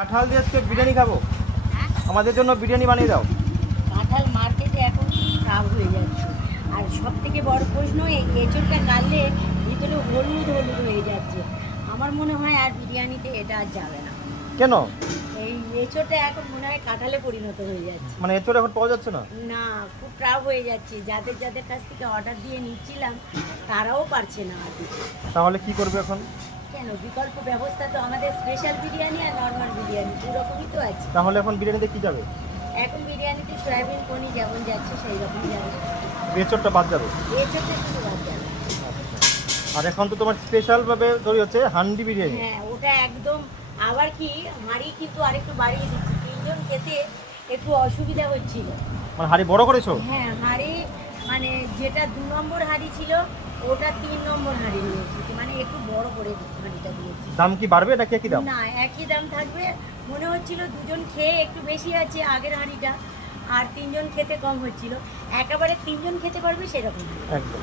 কাঁঠাল দিয়ে আজকে বিরিয়ানি খাবো। আমাদের জন্য বিরিয়ানি বানিয়ে দাও। কাঁঠাল মার্কেটে এখন খারাপ হয়ে যাচ্ছে। আর সব থেকে বড় প্রশ্ন, এই এঁচোড়টা কাটলে ভিতরে হলুদ হলুদ হয়ে যাচ্ছে। আমার মনে হয় আর বিরিয়ানিতে এটা আর যাবে না। কেন? এই এঁচোড়টা এখন মনে হয় কাঁঠালে পরিণত হয়ে যাচ্ছে। মানে এঁচোড় এখন পাওয়া যাচ্ছে না? না, খুব খারাপ হয়ে যাচ্ছে। যাদের যাদের কাছ থেকে অর্ডার দিয়ে নিচ্ছিলাম তারাও পারছে না আর দিতে। তাহলে কি করবে এখন? কেন, বিকল্প ব্যবস্থা তো আমাদের স্পেশাল বিরিয়ানি আর নর্মাল বিরিয়ানি দু রকমই তো আছে। তাহলে এখন বিরিয়ানিতে কি যাবে? এখন বিরিয়ানিতে সয়াবিন পনির যেমন যাচ্ছে সেই রকমই যাবে। এঁচোড়টা বাদ যাবে। এঁচোড়টা শুধু বাদ যাবে। আর এখন তো তোমার স্পেশাল ভাবে তৈরি হচ্ছে হান্ডি বিরিয়ানি। হ্যাঁ, ওটা একদম। আবার কি, হাঁড়ি কিন্তু আরেকটু বাড়িয়ে দিচ্ছি। তিনজন খেতে একটু অসুবিধা হচ্ছিল। মানে হাঁড়ি বড় করেছো? হ্যাঁ, হাঁড়ি মানে যেটা 2 নম্বর হাঁড়ি ছিল ওটা 3 নম্বর হাঁড়ি নিয়েছি। মানে একটু বড় করে হাঁড়িটা দিয়েছি। দাম কি বাড়বে নাকি একই দাম? না, একই দাম থাকবে। মনে হচ্ছিল দুজন খেয়ে একটু বেশি আছে আগের হাঁড়িটা, আর তিনজন খেতে কম হচ্ছিল। একেবারে তিনজন খেতে পারবে সেরকম। একদম।